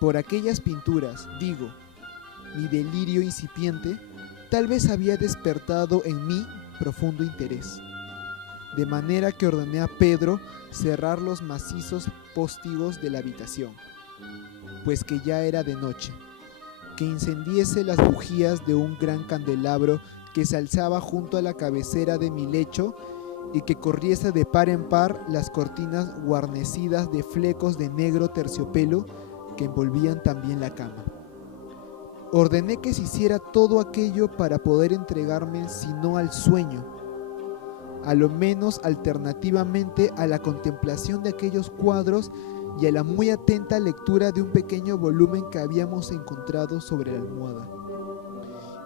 Por aquellas pinturas, digo, mi delirio incipiente tal vez había despertado en mí profundo interés, de manera que ordené a Pedro cerrar los macizos póstigos de la habitación, pues que ya era de noche, que encendiese las bujías de un gran candelabro que se alzaba junto a la cabecera de mi lecho y que corriese de par en par las cortinas guarnecidas de flecos de negro terciopelo que envolvían también la cama. Ordené que se hiciera todo aquello para poder entregarme, si no al sueño, a lo menos alternativamente a la contemplación de aquellos cuadros y a la muy atenta lectura de un pequeño volumen que habíamos encontrado sobre la almohada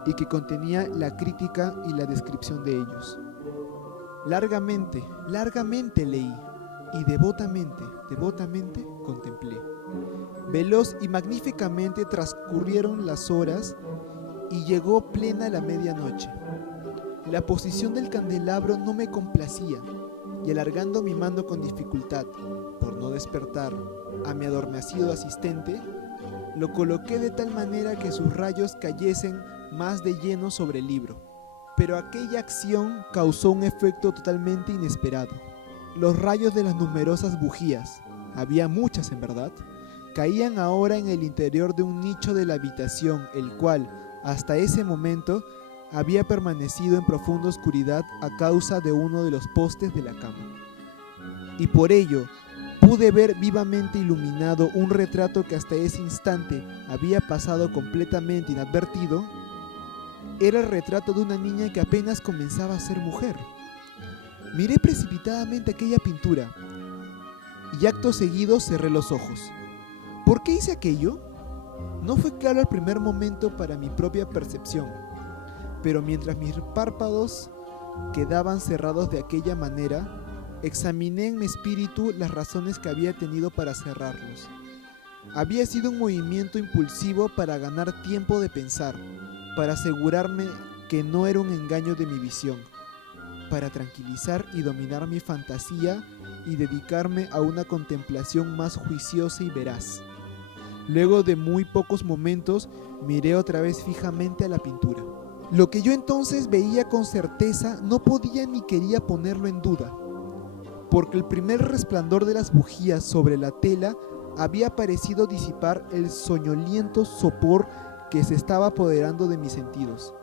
y que contenía la crítica y la descripción de ellos. Largamente leí y devotamente contemplé. Veloz y magníficamente transcurrieron las horas y llegó plena la medianoche. La posición del candelabro no me complacía y alargando mi mano con dificultad, por no despertar a mi adormecido asistente, lo coloqué de tal manera que sus rayos cayesen más de lleno sobre el libro. Pero aquella acción causó un efecto totalmente inesperado. Los rayos de las numerosas bujías, había muchas en verdad, caían ahora en el interior de un nicho de la habitación, el cual, hasta ese momento, había permanecido en profunda oscuridad a causa de uno de los postes de la cama. Y por ello, pude ver vivamente iluminado un retrato que hasta ese instante había pasado completamente inadvertido. Era el retrato de una niña que apenas comenzaba a ser mujer. Miré precipitadamente aquella pintura y acto seguido cerré los ojos. ¿Por qué hice aquello? No fue claro al primer momento para mi propia percepción, pero mientras mis párpados quedaban cerrados de aquella manera, examiné en mi espíritu las razones que había tenido para cerrarlos. Había sido un movimiento impulsivo para ganar tiempo de pensar, para asegurarme que no era un engaño de mi visión, para tranquilizar y dominar mi fantasía y dedicarme a una contemplación más juiciosa y veraz. Luego de muy pocos momentos, miré otra vez fijamente a la pintura. Lo que yo entonces veía con certeza no podía ni quería ponerlo en duda, porque el primer resplandor de las bujías sobre la tela había parecido disipar el soñoliento sopor que se estaba apoderando de mis sentidos,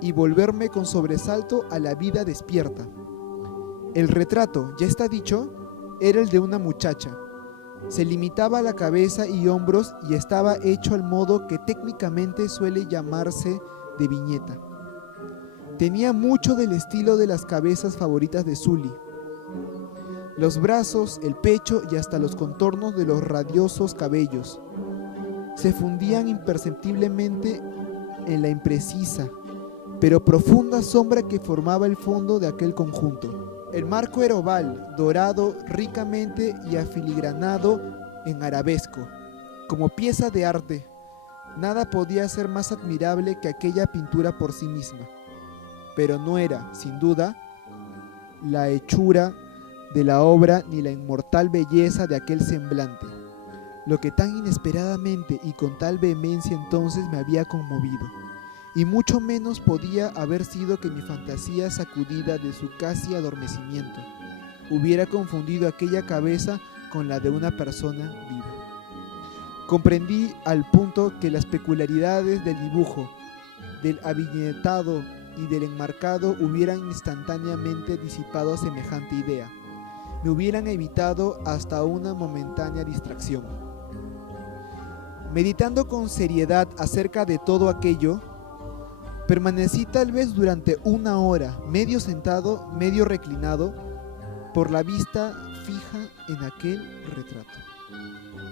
y volverme con sobresalto a la vida despierta. El retrato, ya está dicho, era el de una muchacha. Se limitaba a la cabeza y hombros y estaba hecho al modo que técnicamente suele llamarse de viñeta. Tenía mucho del estilo de las cabezas favoritas de Sully. Los brazos, el pecho y hasta los contornos de los radiosos cabellos se fundían imperceptiblemente en la imprecisa, pero profunda sombra que formaba el fondo de aquel conjunto. El marco era oval, dorado ricamente y afiligranado en arabesco, como pieza de arte. Nada podía ser más admirable que aquella pintura por sí misma, pero no era, sin duda, la hechura de la obra ni la inmortal belleza de aquel semblante, lo que tan inesperadamente y con tal vehemencia entonces me había conmovido. Y mucho menos podía haber sido que mi fantasía, sacudida de su casi adormecimiento, hubiera confundido aquella cabeza con la de una persona viva. Comprendí al punto que las peculiaridades del dibujo, del aviñetado y del enmarcado hubieran instantáneamente disipado semejante idea, me hubieran evitado hasta una momentánea distracción. Meditando con seriedad acerca de todo aquello, permanecí tal vez durante una hora, medio sentado, medio reclinado, por la vista fija en aquel retrato.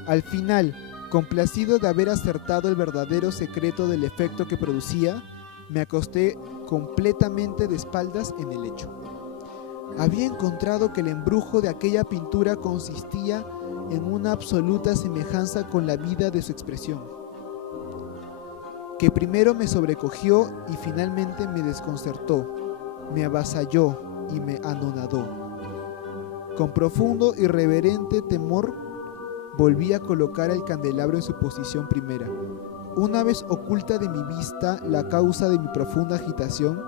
Al final, complacido de haber acertado el verdadero secreto del efecto que producía, me acosté completamente de espaldas en el lecho. Había encontrado que el embrujo de aquella pintura consistía en una absoluta semejanza con la vida de su expresión, que primero me sobrecogió y finalmente me desconcertó, me avasalló y me anonadó. Con profundo y reverente temor volví a colocar el candelabro en su posición primera. Una vez oculta de mi vista la causa de mi profunda agitación,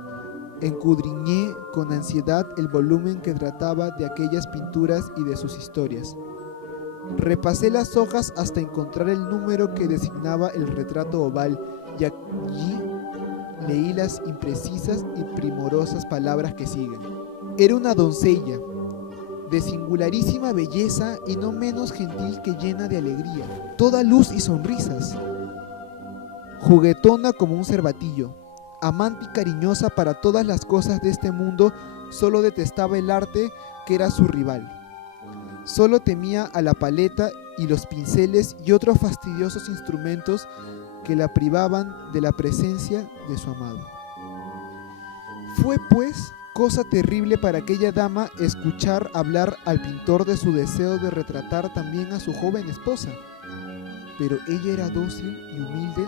escudriñé con ansiedad el volumen que trataba de aquellas pinturas y de sus historias. Repasé las hojas hasta encontrar el número que designaba el retrato oval y allí leí las imprecisas y primorosas palabras que siguen. Era una doncella, de singularísima belleza y no menos gentil que llena de alegría, toda luz y sonrisas, juguetona como un cervatillo, amante y cariñosa para todas las cosas de este mundo, solo detestaba el arte que era su rival. Solo temía a la paleta y los pinceles y otros fastidiosos instrumentos que la privaban de la presencia de su amado. Fue pues cosa terrible para aquella dama escuchar hablar al pintor de su deseo de retratar también a su joven esposa, pero ella era dócil y humilde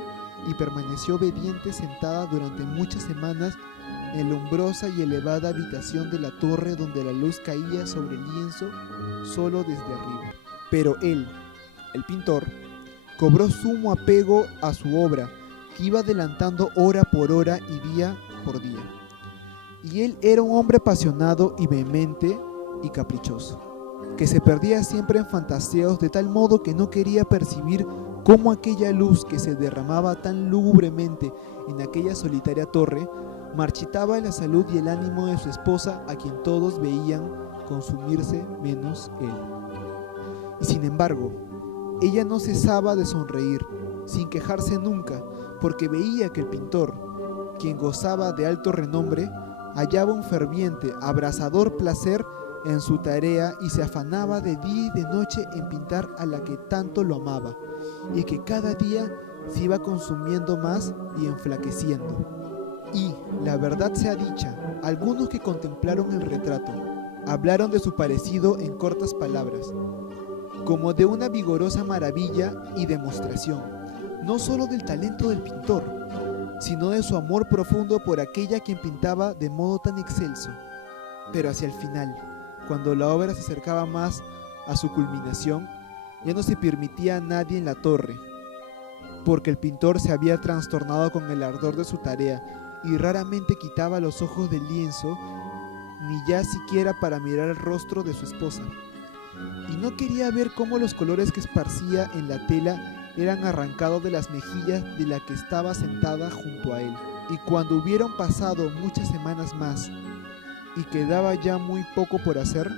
y permaneció obediente sentada durante muchas semanas en la umbrosa y elevada habitación de la torre donde la luz caía sobre el lienzo solo desde arriba. Pero él, el pintor, cobró sumo apego a su obra, que iba adelantando hora por hora y día por día. Y él era un hombre apasionado y vehemente y caprichoso, que se perdía siempre en fantaseos de tal modo que no quería percibir cómo aquella luz que se derramaba tan lúgubremente en aquella solitaria torre marchitaba la salud y el ánimo de su esposa, a quien todos veían consumirse menos él. Y sin embargo, ella no cesaba de sonreír, sin quejarse nunca, porque veía que el pintor, quien gozaba de alto renombre, hallaba un ferviente, abrasador placer en su tarea y se afanaba de día y de noche en pintar a la que tanto lo amaba, y que cada día se iba consumiendo más y enflaqueciendo. Y, la verdad sea dicha, algunos que contemplaron el retrato hablaron de su parecido en cortas palabras, como de una vigorosa maravilla y demostración, no solo del talento del pintor, sino de su amor profundo por aquella quien pintaba de modo tan excelso. Pero hacia el final, cuando la obra se acercaba más a su culminación, ya no se permitía a nadie en la torre, porque el pintor se había trastornado con el ardor de su tarea y raramente quitaba los ojos del lienzo, ni ya siquiera para mirar el rostro de su esposa. Y no quería ver cómo los colores que esparcía en la tela eran arrancados de las mejillas de la que estaba sentada junto a él. Y cuando hubieron pasado muchas semanas más y quedaba ya muy poco por hacer,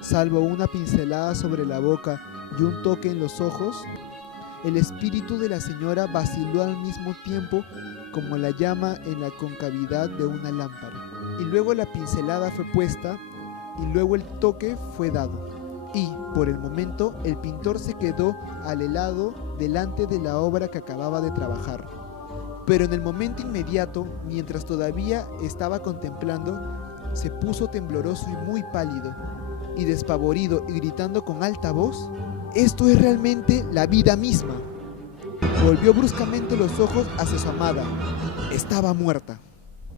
salvo una pincelada sobre la boca y un toque en los ojos, el espíritu de la señora vaciló al mismo tiempo como la llama en la concavidad de una lámpara. Y luego la pincelada fue puesta y luego el toque fue dado. Y, por el momento, el pintor se quedó al helado delante de la obra que acababa de trabajar. Pero en el momento inmediato, mientras todavía estaba contemplando, se puso tembloroso y muy pálido, y despavorido y gritando con alta voz: «¡Esto es realmente la vida misma!». Volvió bruscamente los ojos hacia su amada. Estaba muerta.